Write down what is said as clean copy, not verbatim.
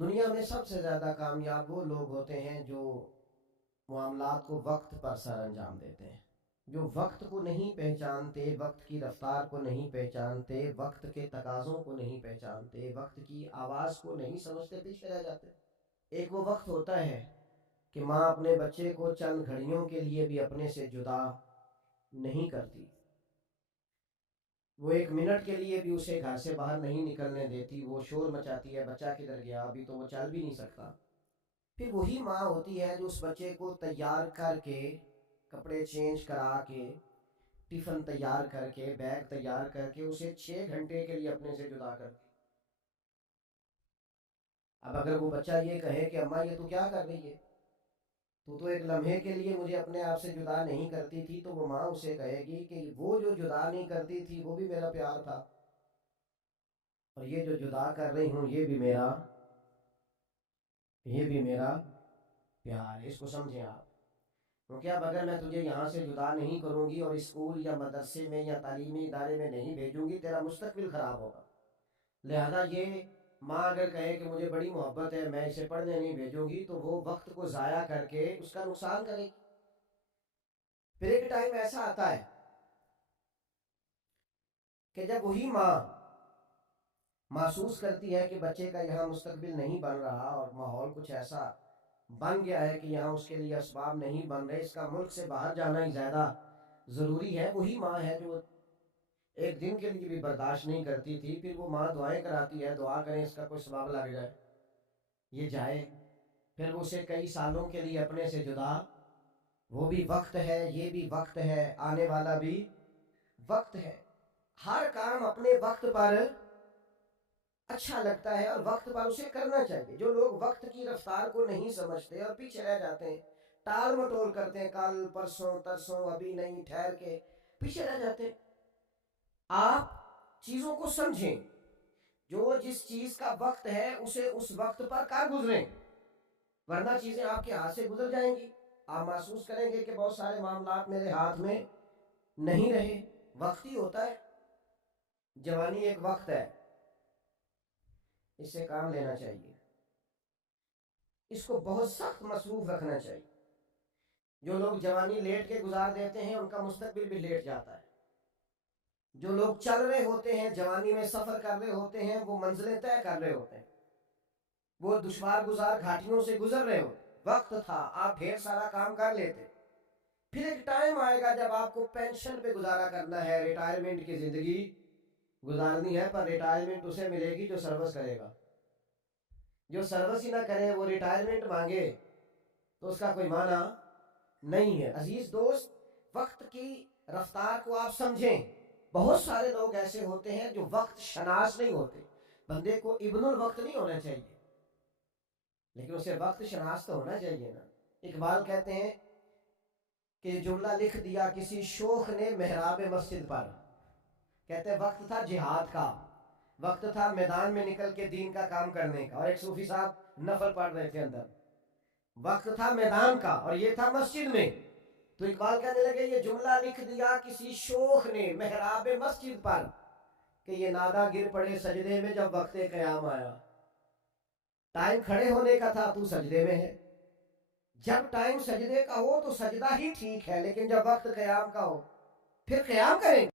دنیا میں سب سے زیادہ کامیاب وہ لوگ ہوتے ہیں جو معاملات کو وقت پر سر انجام دیتے ہیں، جو وقت کو نہیں پہچانتے، وقت کی رفتار کو نہیں پہچانتے، وقت کے تقاضوں کو نہیں پہچانتے، وقت کی آواز کو نہیں سمجھتے، پیچھے رہ جاتے۔ ایک وہ وقت ہوتا ہے کہ ماں اپنے بچے کو چند گھڑیوں کے لیے بھی اپنے سے جدا نہیں کرتی، وہ ایک منٹ کے لیے بھی اسے گھر سے باہر نہیں نکلنے دیتی، وہ شور مچاتی ہے بچہ کدھر گیا، ابھی تو وہ چل بھی نہیں سکتا۔ پھر وہی ماں ہوتی ہے جو اس بچے کو تیار کر کے، کپڑے چینج کرا کے، ٹفن تیار کر کے، بیگ تیار کر کے اسے 6 گھنٹے کے لیے اپنے سے جدا کرتی۔ اب اگر وہ بچہ یہ کہے کہ اماں یہ تو کیا کر رہی ہے، تو ایک لمحے کے لیے مجھے اپنے آپ سے جدا نہیں کرتی تھی، تو وہ ماں اسے کہے گی کہ وہ جو جدا نہیں کرتی تھی وہ بھی میرا پیار تھا، اور یہ جو جدا کر رہی ہوں یہ بھی میرا پیار ہے۔ اس کو سمجھیں آپ، کیونکہ اب اگر میں تجھے یہاں سے جدا نہیں کروں گی اور اسکول یا مدرسے میں یا تعلیمی ادارے میں نہیں بھیجوں گی، تیرا مستقبل خراب ہوگا۔ لہذا یہ ماں اگر کہے کہ مجھے بڑی محبت ہے، میں اسے پڑھنے نہیں بھیجوں گی، تو وہ وقت کو ضائع کر کے اس کا نقصان کرے گی۔ پھر ایک ٹائم ایسا آتا ہے کہ جب وہی ماں محسوس کرتی ہے کہ بچے کا یہاں مستقبل نہیں بن رہا اور ماحول کچھ ایسا بن گیا ہے کہ یہاں اس کے لیے اسباب نہیں بن رہے، اس کا ملک سے باہر جانا ہی زیادہ ضروری ہے، وہی ماں ہے جو ایک دن کے لیے بھی برداشت نہیں کرتی تھی۔ پھر وہ ماں دعائیں کراتی ہے، دعا کریں اس کا کوئی ثواب لگ جائے، یہ جائے۔ پھر وہ اسے کئی سالوں کے لیے اپنے سے جدا، وہ بھی وقت ہے، یہ بھی وقت ہے، آنے والا بھی وقت ہے۔ ہر کام اپنے وقت پر اچھا لگتا ہے اور وقت پر اسے کرنا چاہیے۔ جو لوگ وقت کی رفتار کو نہیں سمجھتے اور پیچھے رہ جاتے ہیں، ٹال مٹول کرتے ہیں، کل پرسوں ترسوں، ابھی نہیں، ٹھہر کے، پیچھے رہ جاتے ہیں۔ آپ چیزوں کو سمجھیں، جو جس چیز کا وقت ہے اسے اس وقت پر کر گزریں، ورنہ چیزیں آپ کے ہاتھ سے گزر جائیں گی۔ آپ محسوس کریں گے کہ بہت سارے معاملات میرے ہاتھ میں نہیں رہے۔ وقت ہی ہوتا ہے، جوانی ایک وقت ہے، اس سے کام لینا چاہیے، اس کو بہت سخت مصروف رکھنا چاہیے۔ جو لوگ جوانی لیٹ کے گزار دیتے ہیں ان کا مستقبل بھی لیٹ جاتا ہے۔ جو لوگ چل رہے ہوتے ہیں، جوانی میں سفر کر رہے ہوتے ہیں، وہ منزلیں طے کر رہے ہوتے ہیں، وہ دشوار گزار گھاٹیوں سے گزر رہے ہوتے ہیں۔ وقت تھا، آپ ڈھیر سارا کام کر لیتے۔ پھر ایک ٹائم آئے گا جب آپ کو پینشن پہ گزارا کرنا ہے، ریٹائرمنٹ کی زندگی گزارنی ہے، پر ریٹائرمنٹ اسے ملے گی جو سروس کرے گا۔ جو سروس ہی نہ کرے، وہ ریٹائرمنٹ مانگے تو اس کا کوئی معنی نہیں ہے۔ عزیز دوست، وقت کی رفتار کو آپ سمجھیں۔ بہت سارے لوگ ایسے ہوتے ہیں جو وقت شناس نہیں ہوتے۔ بندے کو ابن الوقت نہیں ہونا چاہیے، لیکن اسے وقت شناس تو ہونا چاہیے نا۔ اقبال کہتے ہیں کہ جملہ لکھ دیا کسی شوخ نے محراب مسجد پر، کہتے ہیں وقت تھا جہاد کا، وقت تھا میدان میں نکل کے دین کا کام کرنے کا، اور ایک صوفی صاحب نفل پڑھ رہے تھے اندر۔ وقت تھا میدان کا اور یہ تھا مسجد میں، تو اقبال کہنے لگے یہ جملہ لکھ دیا کسی شوخ نے محراب مسجد پر، کہ یہ نادا گر پڑے سجدے میں جب وقت قیام آیا۔ ٹائم کھڑے ہونے کا تھا، تو سجدے میں ہے۔ جب ٹائم سجدے کا ہو تو سجدہ ہی ٹھیک ہے، لیکن جب وقت قیام کا ہو پھر قیام کریں گے۔